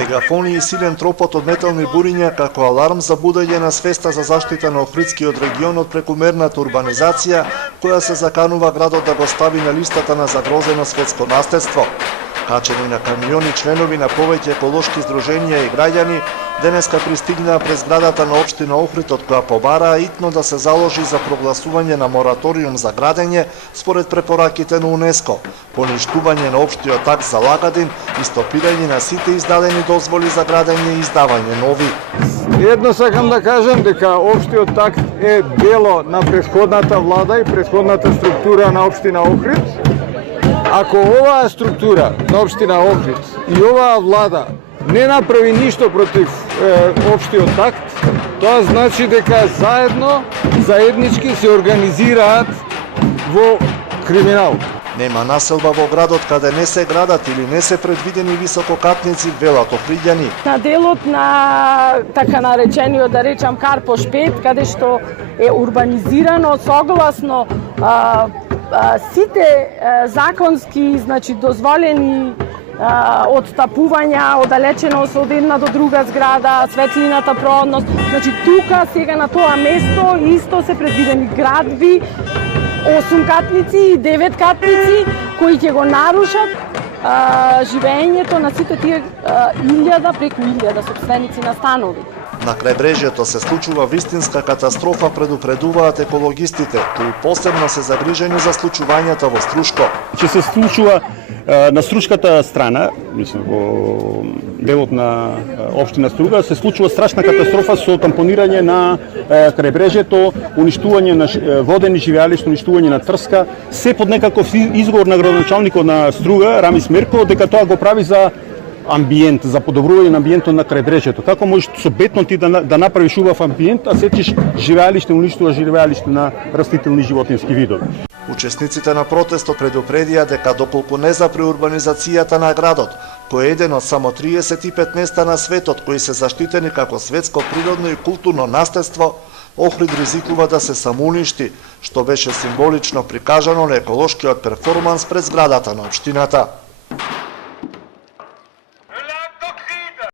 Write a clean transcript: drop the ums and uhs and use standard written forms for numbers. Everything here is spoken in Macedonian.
Мегафони и силен тропот од метални буриња како аларм за будење на свеста за заштита на Охридскиот регион од прекумерната урбанизација, која се заканува градот да го стави на листата на загрозено светско наследство. Качени на камиони членови на повеќе еколошки здруженија и граѓани, денеска пристигнаа през зградата на општина Охрид, од која побараа итно да се заложи за прогласување на мораториум за градење според препораките на УНЕСКО, поништување на општиот акт за Лагадин и стопирање на сите издадени дозволи за градење и издавање нови. Едно сакам да кажам дека општиот акт е дело на претходната влада и претходната структура на општина Охрид. Ако оваа структура на општина Охрид и оваа влада не направи ништо против општиот акт, тоа значи дека заеднички се организираат во криминал. Нема населба во градот каде не се градат или не се предвидени висококатници, велат охриѓани. На делот на така наречениот, да речам, Карпош 5, каде што е урбанизирано согласно сите законски, значи дозволени одстапувања, оддалеченост од една до друга зграда, светлината, проводност. Значи тука сега на тоа место исто се предвидени градби, 8 катници и 9 катници кои ќе го нарушат живеењето на сите тие 1000 преку 1000 сопственици на станови. На крајбрежјето се случува вистинска катастрофа, предупредуваат екологистите, кои посебно се загрижени за случувањата во Струшко. Че се случува на струшката страна, мислам во делот на општина Струга, се случува страшна катастрофа со тампонирање на крајбрежјето, уништување на водени живеалишта, уништување на трска, се под некаков изговор на градоначалникот на Струга, Рамис Мерко, дека тоа го прави за амбиент, за подобрување на амбиентот на крајбрежјето. Како можеш со бетон ти да направиш убав амбиент, а сечиш живеалиште, уништуваш живеалиште на растителни и животински видови? Учесниците на протестот предупредија дека доколку не запре урбанизацијата на градот, кој е еден од само 35 места на светот кои се заштитени како светско природно и културно наследство, Охрид ризикува да се самоуништи, што беше символично прикажано на еколошкиот перформанс пред зградата на општината.